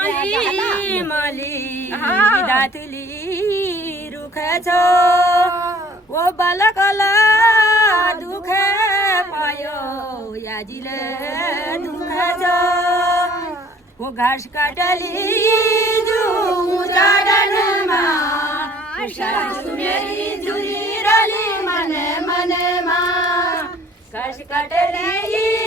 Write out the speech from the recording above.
माली माली दातली रुखछो ओ बालकला दुखे पायो याजिले दुखछो वो घास काटली जू जाडनमा सुनेरी झुरी रली मने मने मा घास काटली